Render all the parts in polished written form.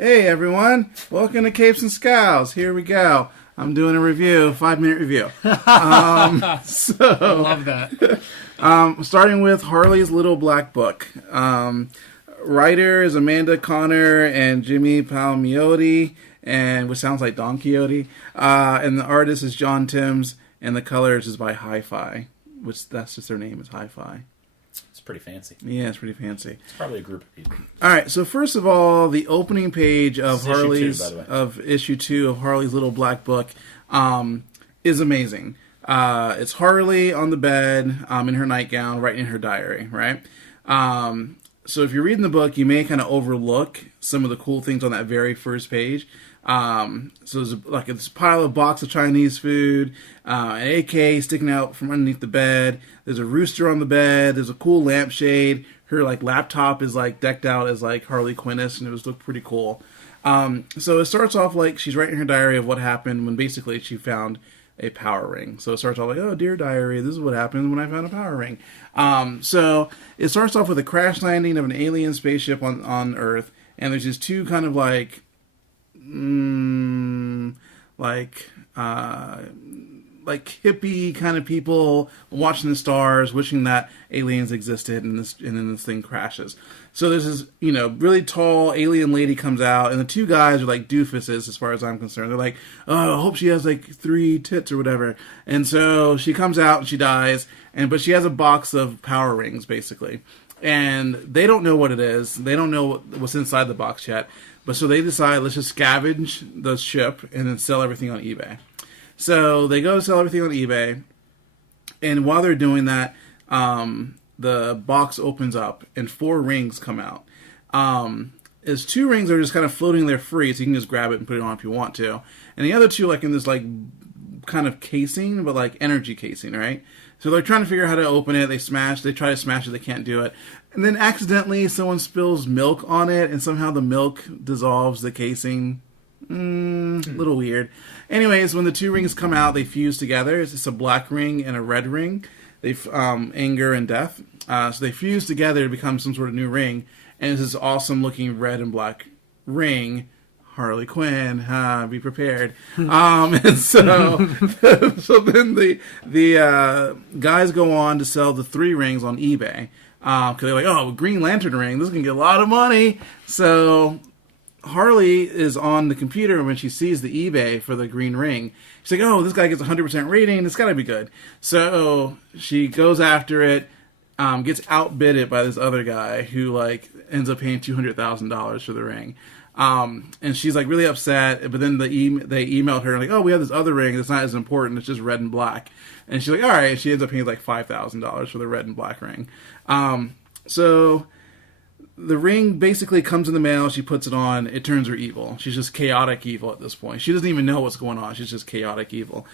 Hey everyone, welcome to Capes and Scowls. Here we go. I'm doing a review, 5-minute review. I love that. Starting with Harley's Little Black Book. Writer is Amanda Connor and Jimmy Palmiotti, and which sounds like Don Quixote. And the artist is John Timms, and the colors is by Hi-Fi, which that's just their name is Hi-Fi. It's pretty fancy. Yeah, it's pretty fancy. It's probably a group of people. All right, so first of all, the opening page of issue 2 of Harley's Little Black Book is amazing. It's Harley on the bed in her nightgown, writing in her diary, right? So if you're reading the book, you may kind of overlook some of the cool things on that very first page. So there's like this pile of box of Chinese food, an AK sticking out from underneath the bed. There's a rooster on the bed. There's a cool lampshade. Her like laptop is like decked out as like Harley Quinn-ish, and it was looked pretty cool. So it starts off like she's writing her diary of what happened when basically she found a power ring. So it starts off like, oh, dear diary, this is what happened when I found a power ring. So it starts off with a crash landing of an alien spaceship on Earth, and there's just two kind of like hippie kind of people watching the stars, wishing that aliens existed, and then this thing crashes. So there's this, really tall alien lady comes out, and the two guys are like doofuses as far as I'm concerned. They're like, oh, I hope she has like 3 tits or whatever. And so she comes out and she dies, but she has a box of power rings basically, and they don't know what it is. They don't know what's inside the box yet. But so they decide, let's just scavenge the ship and then sell everything on eBay. So they go to sell everything on eBay, and while they're doing that, the box opens up and 4 rings come out. There's 2 rings that are just kind of floating there free, so you can just grab it and put it on if you want to. And the other 2 like in this like kind of casing, but like energy casing, right? So they're trying to figure out how to open it. They try to smash it, they can't do it. And then accidentally someone spills milk on it, and somehow the milk dissolves the casing. A little weird. Anyways, when the 2 rings come out, they fuse together. It's just a black ring and a red ring. They anger and death. So they fuse together to become some sort of new ring. And it's this awesome looking red and black ring. Harley Quinn, be prepared. And so, so then the guys go on to sell the 3 rings on eBay. Because they're like, oh, Green Lantern ring, this is going to get a lot of money. So Harley is on the computer when she sees the eBay for the green ring. She's like, oh, this guy gets 100% rating. It's got to be good. So she goes after it, gets outbidded by this other guy who like ends up paying $200,000 for the ring. And she's like really upset, but then they emailed her like, oh, we have this other ring that's not as important. It's just red and black. And she's like, all right. And she ends up paying like $5,000 for the red and black ring. So the ring basically comes in the mail. She puts it on. It turns her evil. She's just chaotic evil at this point. She doesn't even know what's going on. She's just chaotic evil.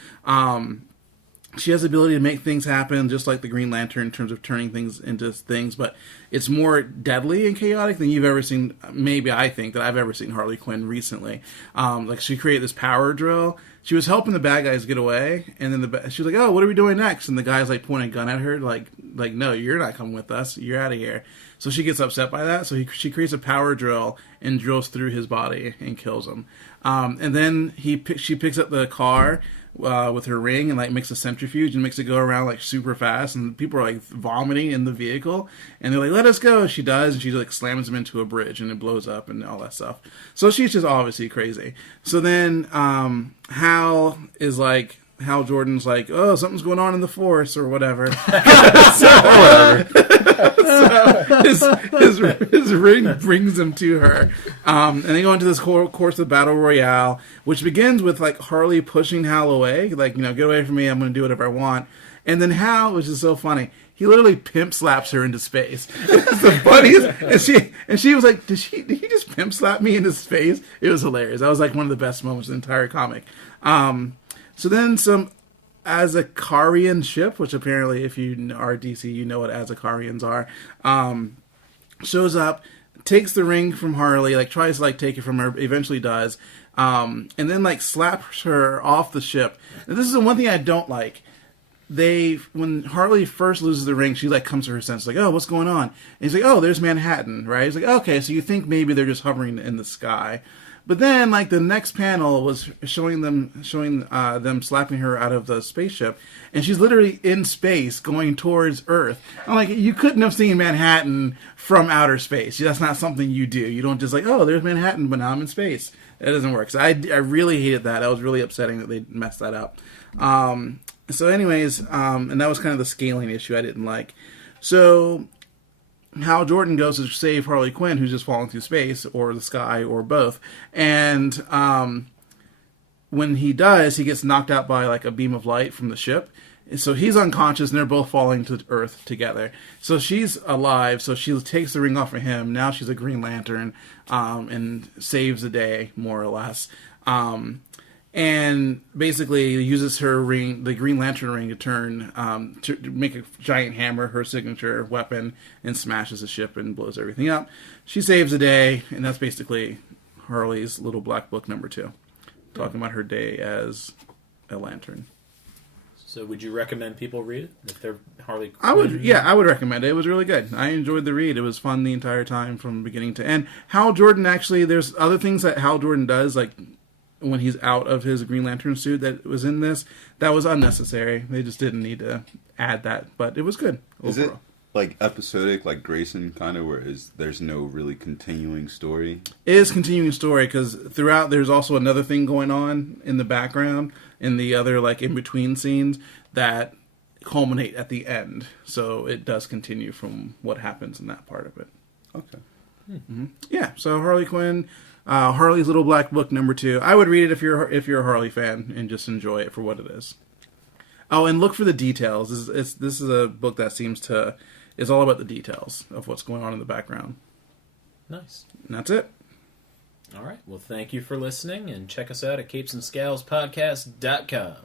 She has the ability to make things happen, just like the Green Lantern in terms of turning things into things, but it's more deadly and chaotic than you've ever seen, maybe I think, that I've ever seen Harley Quinn recently. Like, she created this power drill. She was helping the bad guys get away, and then she was like, oh, what are we doing next? And the guy's, like, pointing a gun at her, like no, you're not coming with us. You're out of here. So she gets upset by that, so she creates a power drill and drills through his body and kills him. And then she picks up the car with her ring and like makes a centrifuge and makes it go around like super fast, and people are like vomiting in the vehicle, and they're like, let us go. She does, and she like slams them into a bridge and it blows up and all that stuff. So she's just obviously crazy. So then Hal Jordan's like, oh, something's going on in the force or whatever. His ring brings him to her, and they go into this course of battle royale, which begins with like Harley pushing Hal away, like, get away from me, I'm going to do whatever I want. And then Hal, which is so funny, he literally pimp slaps her into space. It's the funniest. And she was like, did he just pimp slap me into space? It was hilarious. That was like one of the best moments in the entire comic. So then some Azakarian ship, which apparently if you are DC, you know what Azakarians are, shows up, takes the ring from Harley, like tries to like take it from her, eventually does, and then like slaps her off the ship. And this is the one thing I don't like. when Harley first loses the ring, she like comes to her senses, like, oh, what's going on? And he's like, oh, there's Manhattan, right? He's like, okay, so you think maybe they're just hovering in the sky. But then, like, the next panel was showing them slapping her out of the spaceship, and she's literally in space going towards Earth. I'm like, you couldn't have seen Manhattan from outer space. That's not something you do. You don't just like, oh, there's Manhattan, but now I'm in space. That doesn't work. So I really hated that. That was really upsetting that they messed that up. So anyways, and that was kind of the scaling issue I didn't like. So Hal Jordan goes to save Harley Quinn, who's just falling through space, or the sky, or both. And when he does, he gets knocked out by like a beam of light from the ship. And so he's unconscious, and they're both falling to Earth together. So she's alive, so she takes the ring off of him. Now she's a Green Lantern, and saves the day, more or less. And basically uses her ring, the Green Lantern ring, to turn to make a giant hammer, her signature weapon, and smashes the ship and blows everything up. She saves the day, and that's basically Harley's Little Black Book #2, talking about her day as a lantern. So, would you recommend people read it if they're Harley Quinn? I would recommend it. It was really good. I enjoyed the read. It was fun the entire time from beginning to end. Hal Jordan, actually, there's other things that Hal Jordan does, like when he's out of his Green Lantern suit that was in this, that was unnecessary. They just didn't need to add that, but it was good overall. Is it like episodic, like Grayson, kind of, where there's no really continuing story? It is continuing story, because throughout there's also another thing going on in the background, in the other like in-between scenes that culminate at the end. So it does continue from what happens in that part of it. Okay. Mm-hmm. Yeah, so Harley Quinn, Harley's Little Black Book #2. I would read it if you're a Harley fan and just enjoy it for what it is. Oh, and look for the details. This is a book that is all about the details of what's going on in the background. Nice. And that's it. All right. Well, thank you for listening, and check us out at capesandscowlspodcast.com.